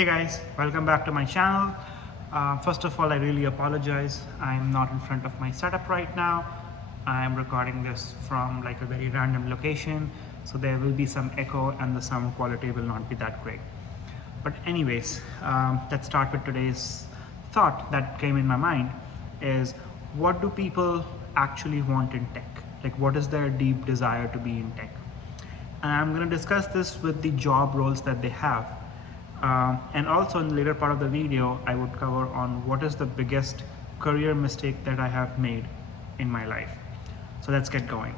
Hey guys, welcome back to my channel. First of all, I really apologize. I'm not in front of my setup right now. I'm recording this from like a very random location, so there will be some echo and the sound quality will not be that great. But anyways, let's start with today's thought that came in my mind is what do people actually want in tech? Like what is their deep desire to be in tech? And I'm going to discuss this with the job roles that they have. And also in the later part of the video, I would cover on what is the biggest career mistake that I have made in my life. So let's get going.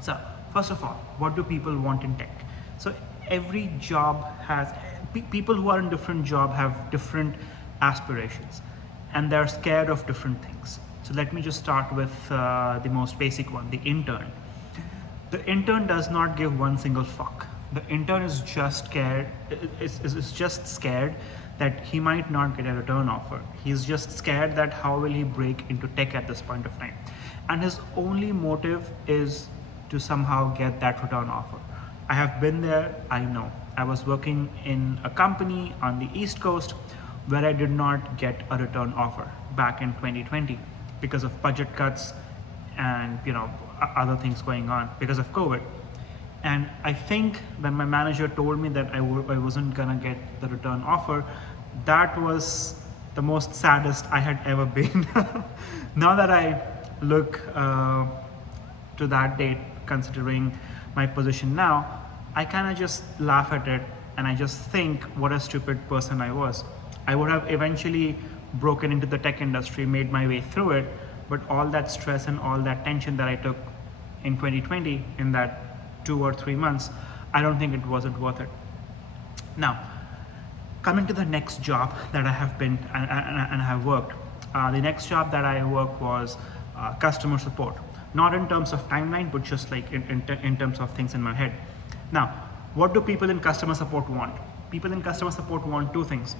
So first of all, what do people want in tech? So every job has, people who are in different job have different aspirations and they're scared of different things. So let me just start with the most basic one, the intern. The intern does not give one single fuck. The intern is just scared, is just scared that he might not get a return offer. He's just scared that how will he break into tech at this point of time. And his only motive is to somehow get that return offer. I have been there, I know. I was working in a company on the East Coast where I did not get a return offer back in 2020 because of budget cuts and other things going on because of COVID. And I think when my manager told me that I wasn't gonna get the return offer, that was the most saddest I had ever been. Now that I look to that date, considering my position now, I kind of just laugh at it and I just think what a stupid person I was. I would have eventually broken into the tech industry, made my way through it, but all that stress and all that tension that I took in 2020 in that 2 or 3 months, I don't think it wasn't worth it. Now, coming to the next job that I have been and have worked, the next job that I worked was customer support. Not in terms of timeline, but just like in terms of things in my head. Now, what do people in customer support want? People in customer support want two things.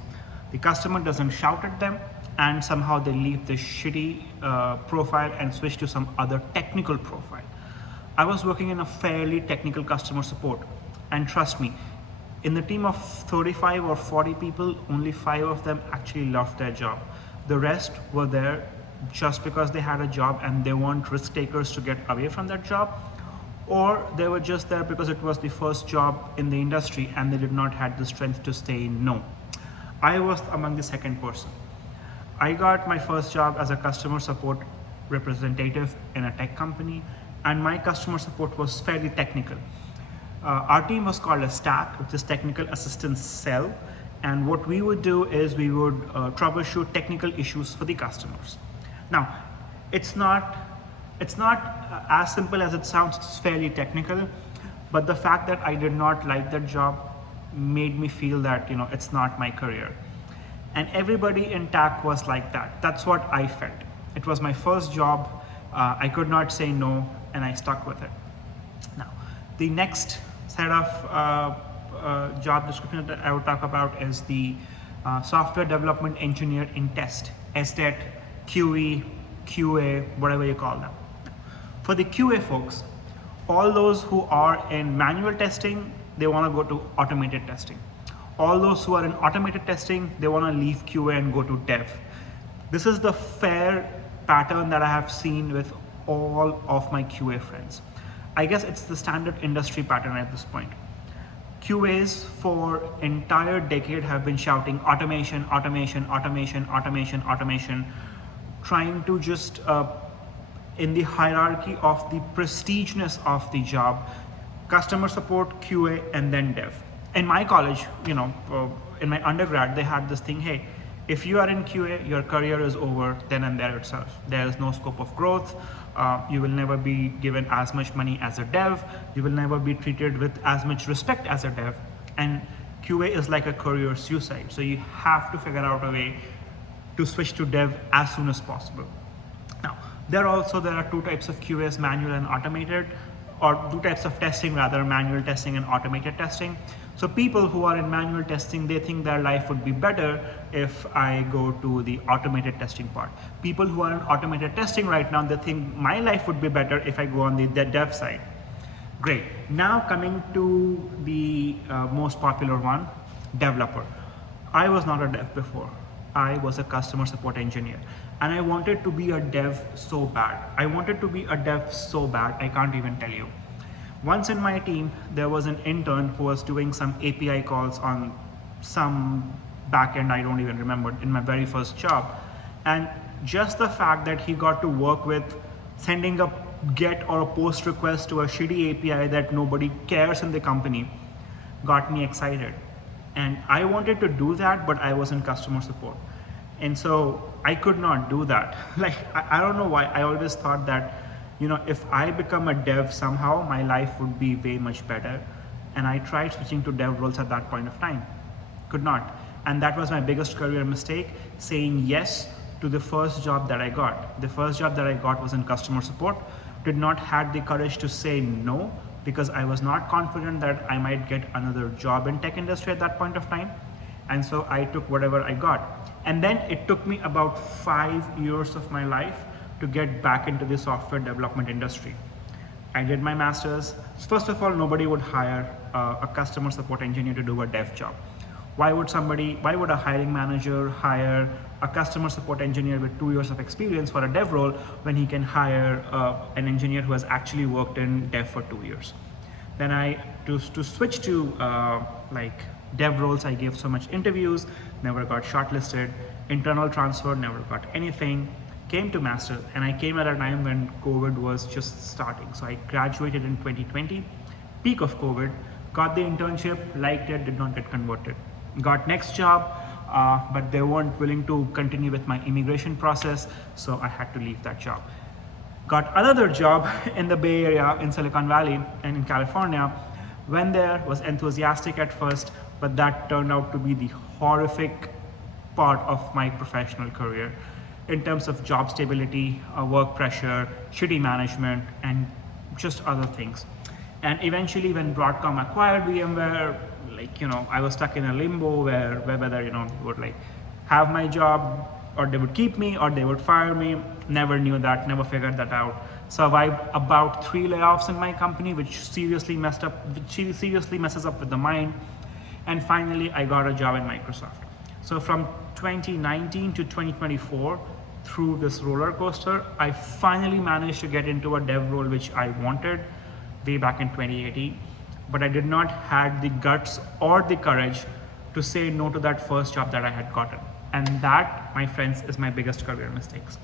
The customer doesn't shout at them and somehow they leave the shitty profile and switch to some other technical profile. I was working in a fairly technical customer support, and trust me, in the team of 35 or 40 people, only 5 of them actually loved their job. The rest were there just because they had a job and they weren't risk takers to get away from that job, or they were just there because it was the first job in the industry and they did not have the strength to say no. I was among the second person. I got my first job as a customer support representative in a tech company, and my customer support was fairly technical. Our team was called a stack, which is technical assistance cell, and what we would do is we would troubleshoot technical issues for the customers. Now, it's not as simple as it sounds. It's fairly technical, but the fact that I did not like that job made me feel that it's not my career. And everybody in TAC was like that. That's what I felt. It was my first job. I could not say no, and I stuck with it. Now, the next set of job description that I would talk about is the software development engineer in test, SDET, QE, QA, whatever you call them. For the QA folks, all those who are in manual testing, they want to go to automated testing. All those who are in automated testing, they want to leave QA and go to dev. This is the fair pattern that I have seen with all of my QA friends. I guess it's the standard industry pattern at this point. QAs for entire decade have been shouting automation, automation, automation, automation, automation, trying to just in the hierarchy of the prestigeness of the job, customer support, QA, and then dev. In my college, in my undergrad, they had this thing, hey, if you are in QA, your career is over then and there itself. There is no scope of growth. You will never be given as much money as a dev. You will never be treated with as much respect as a dev. And QA is like a career suicide. So you have to figure out a way to switch to dev as soon as possible. Now, there are two types of QAs, manual and automated, or two types of testing rather, manual testing and automated testing. So people who are in manual testing, they think their life would be better if I go to the automated testing part. People who are in automated testing right now, they think my life would be better if I go on the dev side. Great. Now coming to the most popular one, developer. I was not a dev before. I was a customer support engineer. And I wanted to be a dev so bad. I wanted to be a dev so bad, I can't even tell you. Once in my team, there was an intern who was doing some API calls on some backend, I don't even remember, in my very first job. And just the fact that he got to work with sending a get or a post request to a shitty API that nobody cares in the company got me excited. And I wanted to do that, but I was in customer support. And so I could not do that. Like, I don't know why. I always thought that, if I become a dev somehow, my life would be way much better. And I tried switching to dev roles at that point of time. Could not. And that was my biggest career mistake, saying yes to the first job that I got. The first job that I got was in customer support. Did not have the courage to say no because I was not confident that I might get another job in tech industry at that point of time. And so I took whatever I got. And then it took me about 5 years of my life to get back into the software development industry. I did my master's. First of all, nobody would hire a customer support engineer to do a dev job. Why would a hiring manager hire a customer support engineer with 2 years of experience for a dev role when he can hire an engineer who has actually worked in dev for 2 years? Then to switch to dev roles, I gave so much interviews, never got shortlisted, internal transfer, never got anything, came to master, and I came at a time when COVID was just starting. So I graduated in 2020, peak of COVID, got the internship, liked it, did not get converted. Got next job, but they weren't willing to continue with my immigration process, so I had to leave that job. Got another job in the Bay Area, in Silicon Valley and in California. Went there, was enthusiastic at first, but that turned out to be the horrific part of my professional career in terms of job stability, work pressure, shitty management, and just other things. And eventually when Broadcom acquired VMware, I was stuck in a limbo where whether, they would have my job or they would keep me or they would fire me. Never knew that, never figured that out. Survived about 3 layoffs in my company, which seriously messes up with the mind. And finally, I got a job in Microsoft. So from 2019 to 2024, through this roller coaster, I finally managed to get into a dev role, which I wanted way back in 2018. But I did not have the guts or the courage to say no to that first job that I had gotten. And that, my friends, is my biggest career mistakes.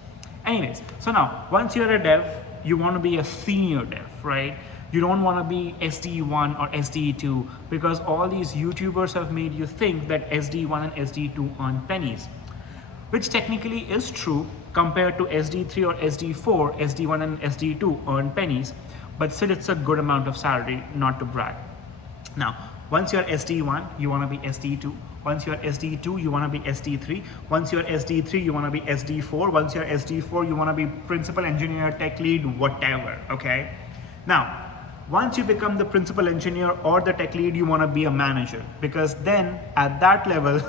Anyways, so now, once you're a dev, you want to be a senior dev, right? You don't want to be SDE1 or SDE2 because all these YouTubers have made you think that SDE1 and SDE2 earn pennies, which technically is true compared to SDE3 or SDE4. SDE1 and SDE2 earn pennies, but still it's a good amount of salary, not to brag. Now, once you're SDE1, you want to be SDE2. Once you're SDE2, you want to be SDE3. Once you're SDE3, you want to be SDE4. Once you're SDE4, you want to be principal engineer, tech lead, whatever, okay? Now, once you become the principal engineer or the tech lead, you want to be a manager, because then at that level,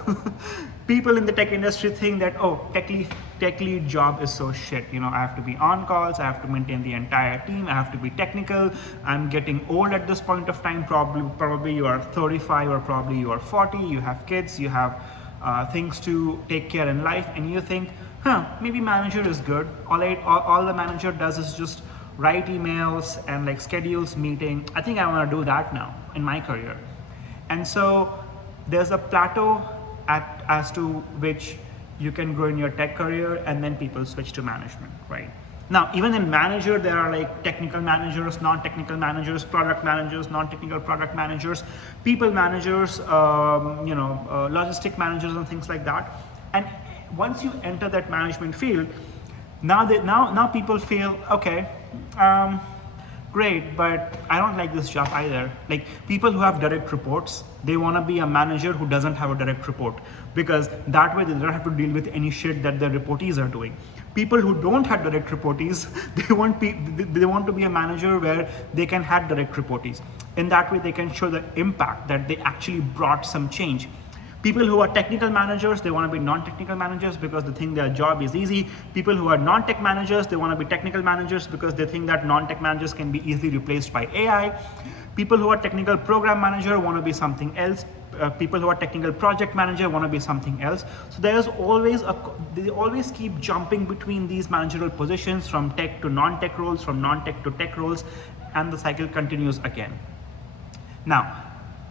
people in the tech industry think that, oh, tech lead job is so shit. I have to be on calls, I have to maintain the entire team, I have to be technical. I'm getting old at this point of time. Probably you are 35 or probably you are 40. You have kids, you have things to take care in life, and you think, maybe manager is good. All the manager does is just write emails and schedules meeting. I think I want to do that now in my career. And so there's a plateau as to which you can grow in your tech career, and then people switch to management, right? Now, even in manager, there are technical managers, non-technical managers, product managers, non-technical product managers, people managers, logistic managers and things like that. And once you enter that management field, now people feel, okay, great, but I don't like this job either. People who have direct reports, they want to be a manager who doesn't have a direct report, because that way they don't have to deal with any shit that their reportees are doing. People who don't have direct reportees, they want to be a manager where they can have direct reportees. In that way, they can show the impact that they actually brought some change. People who are technical managers, they want to be non-technical managers because they think their job is easy. People who are non-tech managers, they want to be technical managers because they think that non-tech managers can be easily replaced by AI. People who are technical program manager want to be something else. people who are technical project manager want to be something else. So there's always they always keep jumping between these managerial positions, from tech to non-tech roles, from non-tech to tech roles, and the cycle continues again. Now,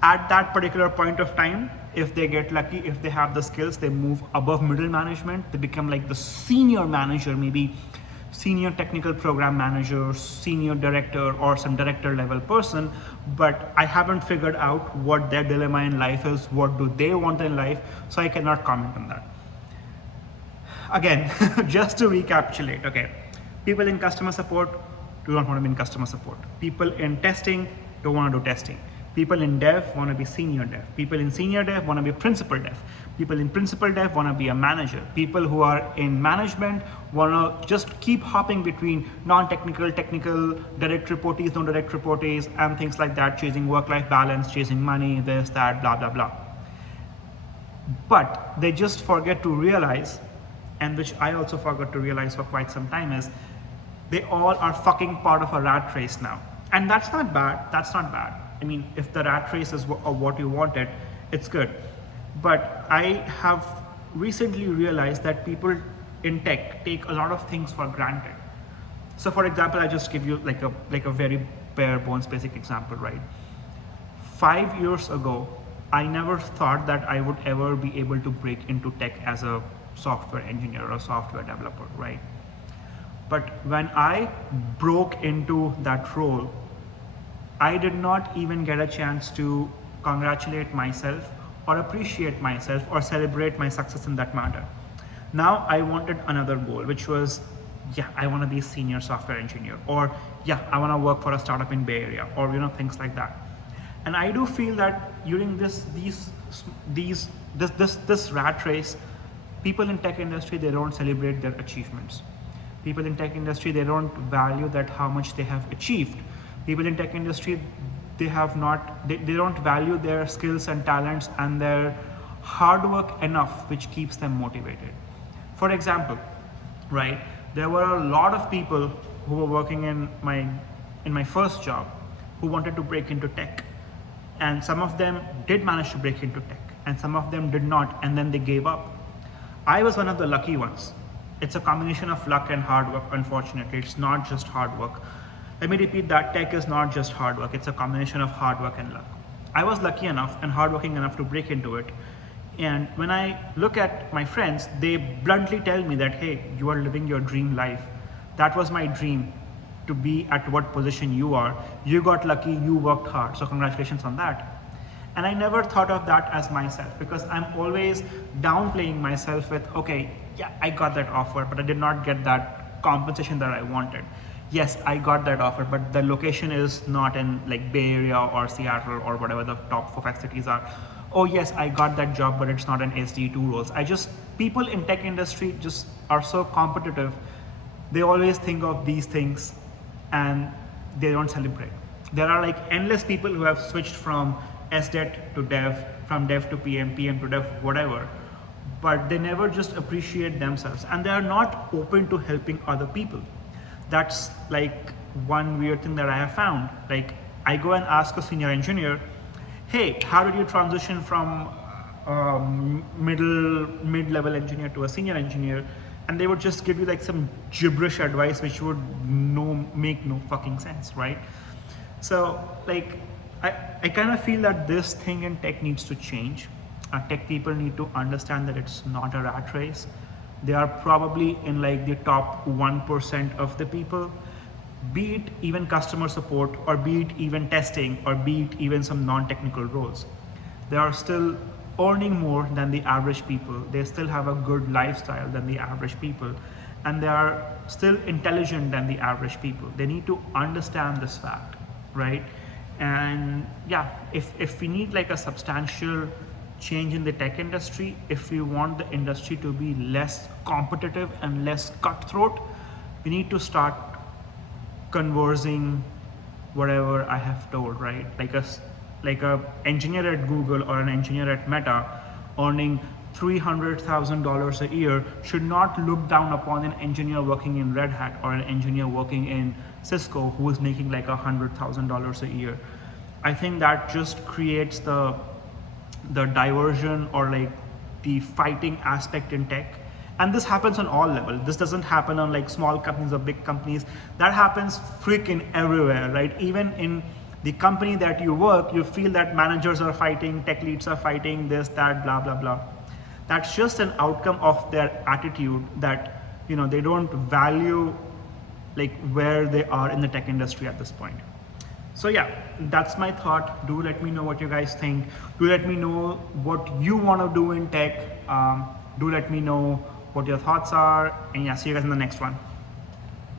at that particular point of time, if they get lucky, if they have the skills, they move above middle management, they become like the senior manager, maybe senior technical program manager, senior director, or some director level person. But I haven't figured out what their dilemma in life is, what do they want in life, so I cannot comment on that. Again, just to recapitulate, okay, people in customer support do not want to be in customer support. People in testing don't want to do testing. People in dev want to be senior dev. People in senior dev want to be principal dev. People in principal dev want to be a manager. People who are in management want to just keep hopping between non-technical, technical, direct reportees, non-direct reportees, and things like that, chasing work-life balance, chasing money, this, that, blah, blah, blah. But they just forget to realize, and which I also forgot to realize for quite some time, is they all are fucking part of a rat race now. And that's not bad. That's not bad. I mean, if the rat race is what you wanted, it's good. But I have recently realized that people in tech take a lot of things for granted. So for example, I just give you like a very bare bones basic example, right? 5 years ago, I never thought that I would ever be able to break into tech as a software engineer or a software developer, right? But when I broke into that role, I did not even get a chance to congratulate myself or appreciate myself or celebrate my success in that matter. Now I wanted another goal, which was, yeah, I want to be a senior software engineer, or yeah, I want to work for a startup in Bay Area, or things like that. And I do feel that during this rat race, people in tech industry, they don't celebrate their achievements. People in tech industry, they don't value that how much they have achieved. People in tech industry, they don't value their skills and talents and their hard work enough, which keeps them motivated. For example, right, there were a lot of people who were working in my first job who wanted to break into tech. And some of them did manage to break into tech, and some of them did not, and then they gave up. I was one of the lucky ones. It's a combination of luck and hard work, unfortunately. It's not just hard work. Let me repeat that, tech is not just hard work, it's a combination of hard work and luck. I was lucky enough and hardworking enough to break into it. And when I look at my friends, they bluntly tell me that, hey, you are living your dream life. That was my dream, to be at what position you are. You got lucky, you worked hard, so congratulations on that. And I never thought of that as myself, because I'm always downplaying myself with, okay, yeah, I got that offer, but I did not get that compensation that I wanted. Yes, I got that offer, but the location is not in like Bay Area or Seattle or whatever the top 4-5 cities are. Oh yes, I got that job, but it's not an SD2 roles. People in tech industry just are so competitive. They always think of these things and they don't celebrate. There are like endless people who have switched from SDET to dev, from dev to PM, PM to dev, whatever. But they never just appreciate themselves, and they are not open to helping other people. That's like one weird thing that I have found. Like, I go and ask a senior engineer, hey, how did you transition from mid-level engineer to a senior engineer? And they would just give you like some gibberish advice which would make no fucking sense, right? So like, I kind of feel that this thing in tech needs to change. Tech people need to understand that it's not a rat race. They are probably in like the top 1% of the people, be it even customer support, or be it even testing, or be it even some non-technical roles. They are still earning more than the average people. They still have a good lifestyle than the average people, and they are still intelligent than the average people. They need to understand this fact, right? And yeah, if we need like a substantial change in the tech industry, if we want the industry to be less competitive and less cutthroat, we need to start conversing whatever I have told, right? Like a engineer at Google or an engineer at Meta earning $300,000 a year should not look down upon an engineer working in Red Hat or an engineer working in Cisco who is making like $100,000 a year. I think that just creates the the diversion or like the fighting aspect in tech. And this happens on all levels. This doesn't happen on like small companies or big companies. That happens freaking everywhere, right? Even in the company that you work, you feel that managers are fighting, tech leads are fighting, this, that, blah, blah, blah. That's just an outcome of their attitude that, you know, they don't value like where they are in the tech industry at this point. So yeah, that's my thought. Do let me know what you guys think. Do let me know what you want to do in tech. Do let me know what your thoughts are. And yeah, see you guys in the next one.